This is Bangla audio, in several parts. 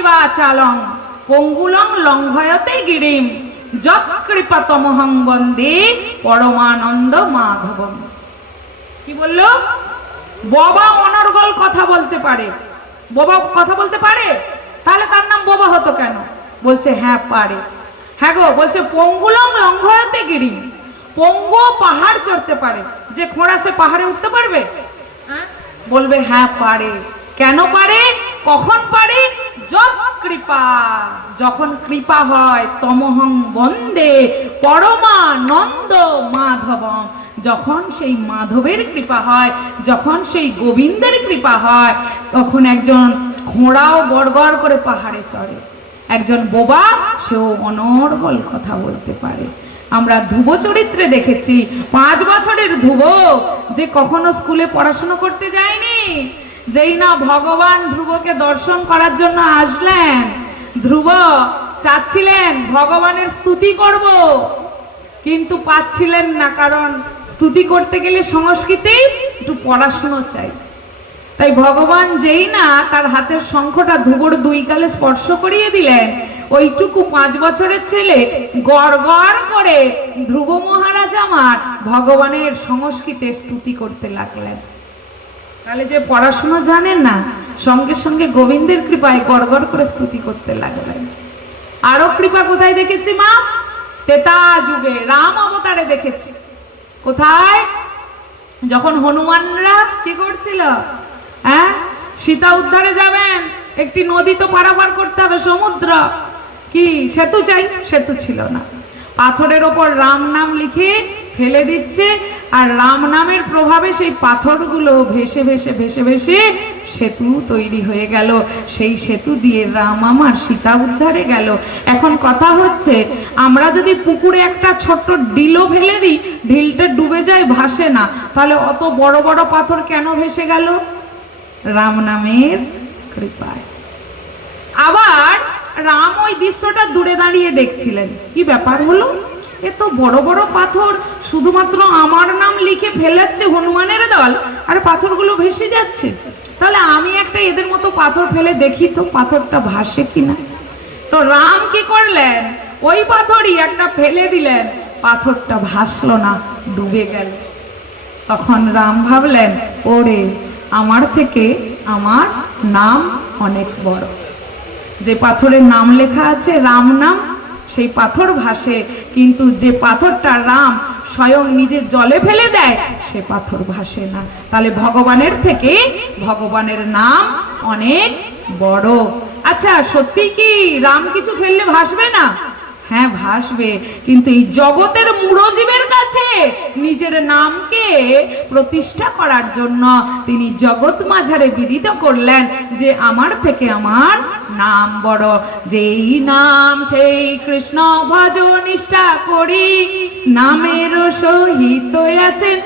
গিরিবাচালং পঙ্গুলং লঙ্ঘয়তে গিরিম। যৎকৃপাতমহং বন্দে পরমানন্দ মাধবম। কি বলল? বাবা অনর্গল কথা বলতে পারে। বাবা কথা বলতে পারে? তাহলে তার নাম বাবা হতো কেন? বলছে হ্যাঁ পারে। হ্যাঁ গো বলছে পঙ্গুলং লঙ্ঘয়তে গিরিম। পঙ্গু পাহাড় চড়তে পারে। যে খোঁড়া সে পাহাড়ে উঠতে পারবে? হ্যাঁ? বলবে হ্যাঁ পারে। কেন পারে? কখন পারে? যত কৃপা, যখন কৃপা হয় তমহং বন্দে পরমানন্দ মাধবম। যখন সেই মাধবের কৃপা হয়, যখন সেই গোবিন্দের কৃপা হয়, তখন একজন ঘোড়াও গড়গড় করে পাহাড়ে চড়ে। একজন বোবা, সেও অনর্গল কথা বলতে পারে। আমরা ধ্রুব চরিত্রে দেখেছি, পাঁচ বছরের ধ্রুব, যে কখনো স্কুলে পড়াশোনা করতে যায়নি। যেই না ভগবান ধ্রুবকে দর্শন করার জন্য আসলেন, ধ্রুব চাচ্ছিলেন ভগবানের স্তুতি করব, কিন্তু পাচ্ছিলেন না, কারণ স্তুতি করতে গেলে সংস্কৃতে একটু পড়াশুনো চাই। তাই ভগবান যেই না তার হাতের শঙ্খটা ধুবর দুই কালে স্পর্শ করিয়ে দিলেন, ওইটুকু পাঁচ বছরের ছেলে গড় করে ধ্রুব মহারাজ আমার ভগবানের সংস্কৃতে স্তুতি করতে লাগলেন। তাহলে যে পড়াশোনা জানেন না, সঙ্গে সঙ্গে গোবিন্দের কৃপায় গড় করে স্তুতি করতে লাগলেন। আরও কৃপা কোথায় দেখেছি মা? তেতা যুগে, রাম অবতারে দেখেছি। কোথায়? যখন হনুমানরা কি করছিল? হ্যাঁ? সীতা উদ্ধারে যাবেন, একটি নদী তো পারাপার করতে হবে, সমুদ্র। কি? সেতু চাই? সেতু ছিল না। পাথরের ওপর রাম নাম লিখে ফেলে দিচ্ছে আর রাম নামের প্রভাবে সেই পাথরগুলো ভেসে ভেসে ভেসে ভেসে সেতু তৈরি হয়ে গেল। সেই সেতু দিয়ে রাম আমার সীতা উদ্ধারে গেল। এখন কথা হচ্ছে, আমরা যদি পুকুরে একটা ছোট্ট ডিলও ফেলে দিই, ঢিলটা ডুবে যায়, ভাসে না। তাহলে অত বড় বড় পাথর কেন ভেসে গেল? রাম নামের কৃপায়। আবার রাম ওই দৃশ্যটা দূরে দাঁড়িয়ে দেখছিলেন। কি ব্যাপার হলো? এত বড় বড় পাথর শুধুমাত্র আমার নাম লিখে ফেলাচ্ছে হনুমানের দল, আর পাথরগুলো ভেসে যাচ্ছে। তাহলে আমি একটা এদের মতো পাথর ফেলে দেখি তো পাথরটা ভাসে কিনা? তো রাম কি করলেন? ওই পাথরই একটা ফেলে দিলেন, পাথরটা ভাসলো না, ডুবে গেল। তখন রাম ভাবলেন, ওরে, আমার থেকে আমার নাম অনেক বড়। যে পাথরের নাম লেখা আছে রাম নাম, সেই পাথর ভাসে, কিন্তু যে পাথরটা রাম স্বয়ং নিজের জলে ফেলে দেয়, সে পাথর ভাসে না। তাহলে ভগবানের থেকে ভগবানের নাম অনেক বড়। আচ্ছা সত্যি কি রাম কিছু ফেললে ভাসবে না? হ্যাঁ ভাসবে। কিন্তু এই জগতের মূঢ়জীবের কাছে নিজের নামকে প্রতিষ্ঠা করার জন্য তিনি জগৎ মাঝারে বিদিত করলেন যে আমার থেকে আমার নাম বড়। যেই নাম সেই কৃষ্ণ ভজ নিষ্ঠা করি, নামের সহিত আছেন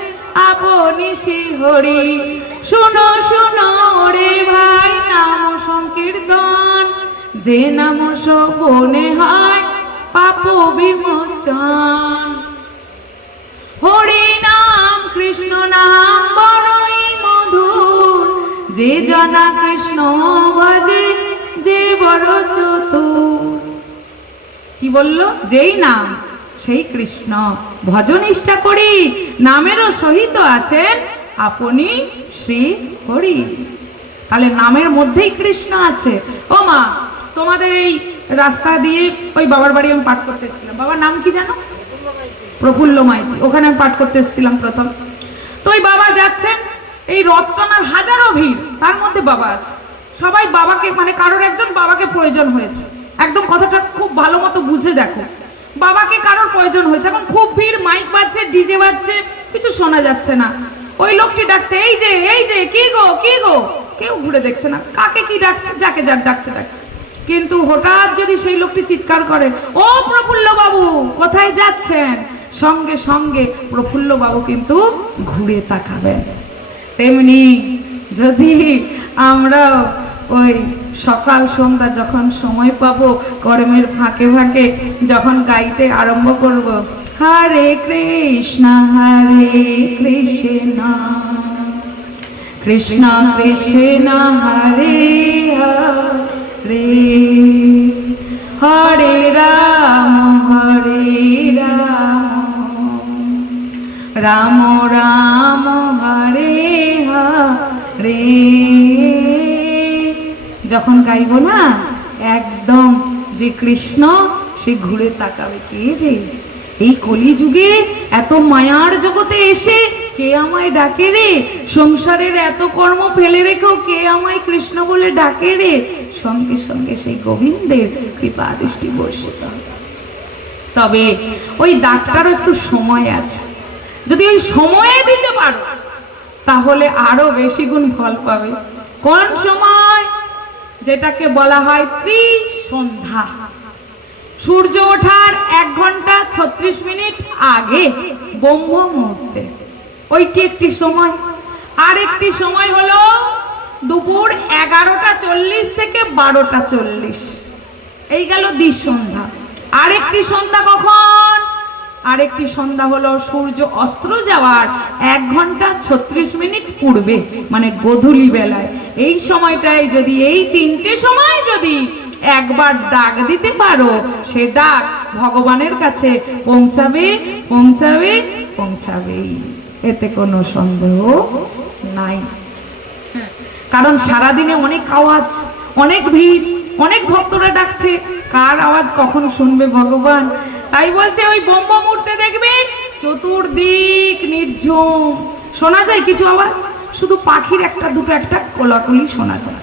আপনি শ্রীহরি শুনো শুনো রে ভাই, নাম সংকীর্তন। যে নাম শোভনে হয় পাপ বিমোচন। হরি নাম, কৃষ্ণ নাম, বড়ই মধুর। যে জনা কৃষ্ণ ভজে যে বড় চতুর। কি বলল? যেই নাম, সেই কৃষ্ণ। ভজনিষ্ঠা করি, নামেরও সহিত আছেন আপনি শ্রী হরি। তাহলে নামের মধ্যেই কৃষ্ণ আছে। ও মা তোমাদের এই রাস্তা দিয়ে ওই বাবার বাড়ি আমি পাঠ করতে এসেছিলাম। বাবার নাম কি জানো? প্রফুল্ল মাইতি। ওখানে আমি পাঠ করতে এসেছিলাম প্রথম। তো ওই বাবা যাচ্ছেন এই রথ টানার হাজারো ভিড়, তার মধ্যে বাবা আছে। সবাই বাবাকে মানে কারোর একজন বাবাকে প্রয়োজন হয়েছে। একদম কথাটা খুব ভালো মতো বুঝে দেখো। বাবাকে কারোর প্রয়োজন হয়েছে, এখন খুব ভিড়, মাইক বাজছে, ডিজে বাজছে, কিছু শোনা যাচ্ছে না। ওই লোকটি ডাকছে, এই যে এই যে, কি গো কি গো? কেউ ঘুরে দেখছে না। কাকে কি ডাকছে, যাকে যাক ডাকছে ডাকছে। কিন্তু হঠাৎ যদি সেই লোকটি চিৎকার করে, ও প্রফুল্ল বাবু কোথায় যাচ্ছেন? সঙ্গে সঙ্গে প্রফুল্ল বাবু কিন্তু ঘুরে তাকাবেন। তেমনি যদি আমরা ওই সকাল সন্ধ্যা যখন সময় পাবো, কর্মের ফাঁকে ফাঁকে যখন গাইতে আরম্ভ করব, হরে কৃষ্ণ হরে কৃষ্ণ কৃষ্ণ কৃষ্ণ, হরে হরে রে হরে রাম হরে রাম। রাম রাম, হরে হরে। যখন গাইব না, একদম যে কৃষ্ণ, সে ঘুরে তাকাবে কে রে? এই কলিযুগে এত মায়ার জগতে এসে কে আমায় ডাকে রে? সংসারের এত কর্ম ফেলে রেখেও কে আমায় কৃষ্ণ বলে ডাকে রে? সঙ্গে সঙ্গে সেই গোবিন্দের কৃপা দৃষ্টি বর্ষিত। তবে ওই ডাক্তার একটু সময় আছে। যদি ওই সময়ে দিতে পারো, তাহলে আরও বেশি গুণ ফল পাবে। কোন সময়? যেটাকে বলা হয় ত্রিসন্ধ্যা। সূর্য ওঠার এক ঘণ্টা ছত্রিশ মিনিট আগে ব্রহ্ম মুহূর্তে ওইটি একটি সময়? আর একটি সময় হলো দুপুর এগারোটা চল্লিশ থেকে বারোটা চল্লিশ। এই গেল দ্বি সন্ধ্যা। আরেকটি সন্ধ্যা কখন? আরেকটি সন্ধ্যা হলো সূর্য অস্ত্র যাওয়ার এক ঘণ্টা ছত্রিশ মিনিট পূর্বে মানে গধূলি বেলায়। এই সময়টায় যদি এই তিনটে সময় যদি একবার ডাক দিতে পারো, সে ডাক ভগবানের কাছে পৌঁছাবে পৌঁছাবে, পৌঁছাবেই। এতে কোনো সন্দেহ নাই। কারণ সারাদিনে অনেক আওয়াজ, অনেক ভিড়, অনেক ভক্তরা ডাকছে। কার আওয়াজ কখন শুনবে ভগবান? তাই বলছে, ওই বোম্ব মুহূর্তে দেখবে? চতুর্দিক নির্ঝুম। শোনা যায় কিছু আওয়াজ? শুধু পাখির একটা, দুটো একটা কোলাকুলি শোনা যায়।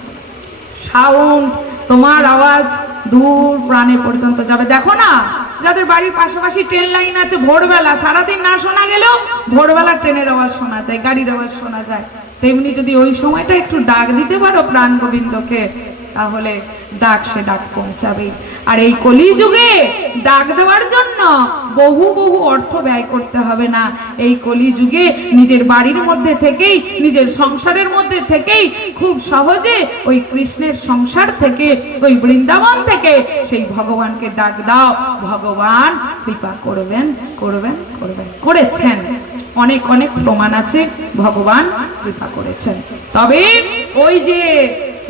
সাউন্ড, তোমার আওয়াজ দূর প্রাণে পর্যন্ত যাবে। দেখো না, যাদের বাড়ির পাশাপাশি ট্রেন লাইন আছে, ভোরবেলা, সারাদিন না শোনা গেলেও ভোরবেলা ট্রেনের আওয়াজ শোনা যায়, গাড়ির আওয়াজ শোনা যায়। তেমনি যদি ওই সময়টা একটু ডাক দিতে পারো প্রাণ গোবিন্দকে, তাহলে ডাক সে ডাক পৌঁছাবে আর এই কলিযুগে ডাক দেওয়ার জন্য বহু বহু অর্থ ব্যয় করতে হবে না। এই কলিযুগে নিজের বাড়ির মধ্যে থেকেই, নিজের সংসারের মধ্যে থেকেই খুব সহজে ওই কৃষ্ণের সংসার থেকে, ওই বৃন্দাবন থেকে সেই ভগবানকে ডাক দাও। ভগবান কৃপা করবেন করবেন করবেন, করেছেন। অনেক অনেক প্রমাণ আছে। ভগবান কৃপা করেছেন। তবে ওই যে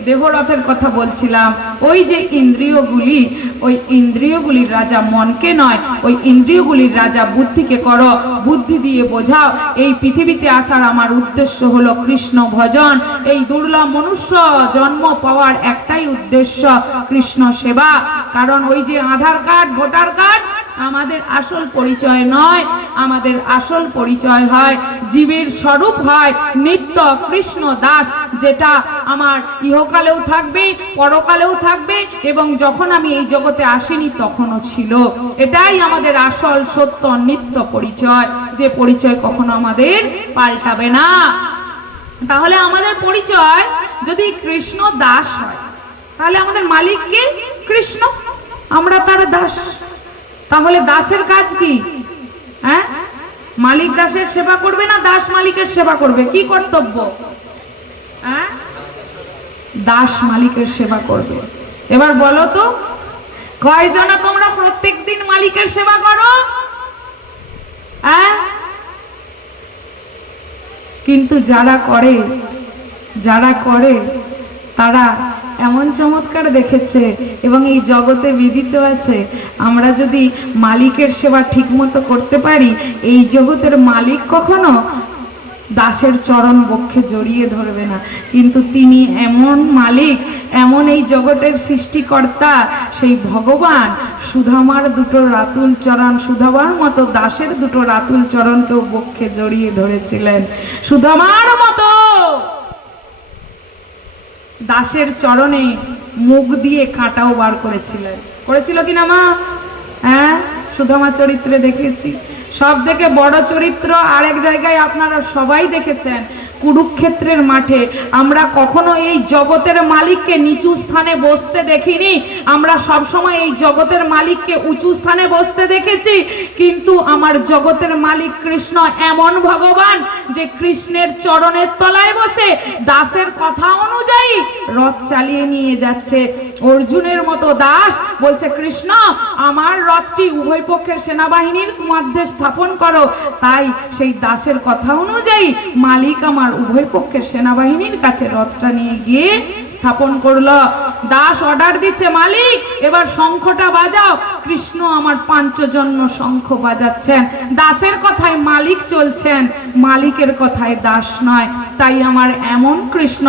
দেহরথের কথা বলছিলাম, ওই যে ইন্দ্রিয়গুলি, ওই ইন্দ্রিয়গুলির রাজা মনকে নয়, ওই ইন্দ্রিয়গুলির রাজা বুদ্ধিকে করো। বুদ্ধি দিয়ে বোঝাও, এই পৃথিবীতে আসার আমার উদ্দেশ্য হলো কৃষ্ণ ভজন। এই দুর্লভ মনুষ্য জন্ম পাওয়ার একটাই উদ্দেশ্য, কৃষ্ণ সেবা। কারণ ওই যে আধার কার্ড, ভোটার কার্ড আমাদের আসল পরিচয় নয়, আমাদের আসল পরিচয় হয় জীবের স্বরূপ হয় নিত্য কৃষ্ণ দাস, যেটা আমার ইহকালেও থাকবে, পরকালেও থাকবে এবং যখন আমি এই জগতে আসিনি তখনও ছিল। এটাই আমাদের আসল সত্য নিত্য পরিচয়। যে পরিচয় কখনো আমাদের পাল্টাবে না। তাহলে আমাদের পরিচয় যদি কৃষ্ণ দাস হয়, তাহলে আমাদের মালিককে কৃষ্ণ। আমরা তার দাস। তাহলে দাসের কাজ কি? হ্যাঁ? মালিক দাসের সেবা করবে না দাস মালিকের সেবা করবে? কি কর্তব্য? হ্যাঁ? দাস মালিকের সেবা করবে। এবার বলো তো, কয়জনা তোমরা প্রত্যেক দিন মালিকের সেবা করো? হ্যাঁ? কিন্তু যারা করে যারা করে, তারা এমন চমৎকার দেখেছে এবং এই জগতে বিদিত আছে। আমরা যদি মালিকের সেবা ঠিকমতো করতে পারি, এই জগতের মালিক কখনো দাসের চরণ বক্ষে জড়িয়ে ধরবে না। কিন্তু তিনি এমন মালিক, এমন এই জগতের সৃষ্টিকর্তা, সেই ভগবান, সুধামার দুটো রাতুল চরণ, সুধামার মতো দাসের দুটো রাতুল চরণকেও বক্ষে জড়িয়ে ধরেছিলেন। সুধামার মতো দাসের চরণে মুখ দিয়ে কাঁটাও বার করেছিলেন। করেছিল কিনা মা? হ্যাঁ সুধামা চরিত্রে দেখেছি। সব থেকে বড় চরিত্র আরেক জায়গায় আপনারা সবাই দেখেছেন। কুরুক্ষেত্রের মাঠে। আমরা কখনো এই জগতের মালিককে নিচু স্থানে বসতে দেখিনি। আমরা সব সময় এই জগতের মালিককে উঁচু স্থানে বসতে দেখেছি। কিন্তু আমার জগতের মালিক কৃষ্ণ এমন ভগবান যে কৃষ্ণের চরণের তলায় বসে দাসের কথা অনুযায়ী রথ চালিয়ে নিয়ে যাচ্ছে। অর্জুনের মতো দাস বলছে, কৃষ্ণ, আমার রথটি উভয় পক্ষের সেনাবাহিনীর মধ্যে স্থাপন করো। তাই সেই দাসের কথা অনুযায়ী মালিক আমার উভয় পক্ষের সেনাবাহিনীর কাছে রথটা নিয়ে গিয়ে স্থাপন করল। দাস অর্ডার দিচ্ছে মালিক, এবার শঙ্খটা বাজাও। কৃষ্ণ আমার পাঞ্চজন্য শঙ্খ বাজাচ্ছেন। দাসের কথায় মালিক চলছেন, মালিকের কথায় দাস নয়। তাই আমার এমন কৃষ্ণ,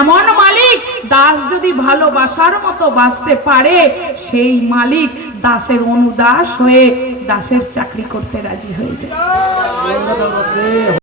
এমন মালিক, দাস যদি ভালোবাসার মতো বাঁচতে পারে, সেই মালিক দাসের অনুদাস হয়ে দাসের চাকরি করতে রাজি হয়ে যায়।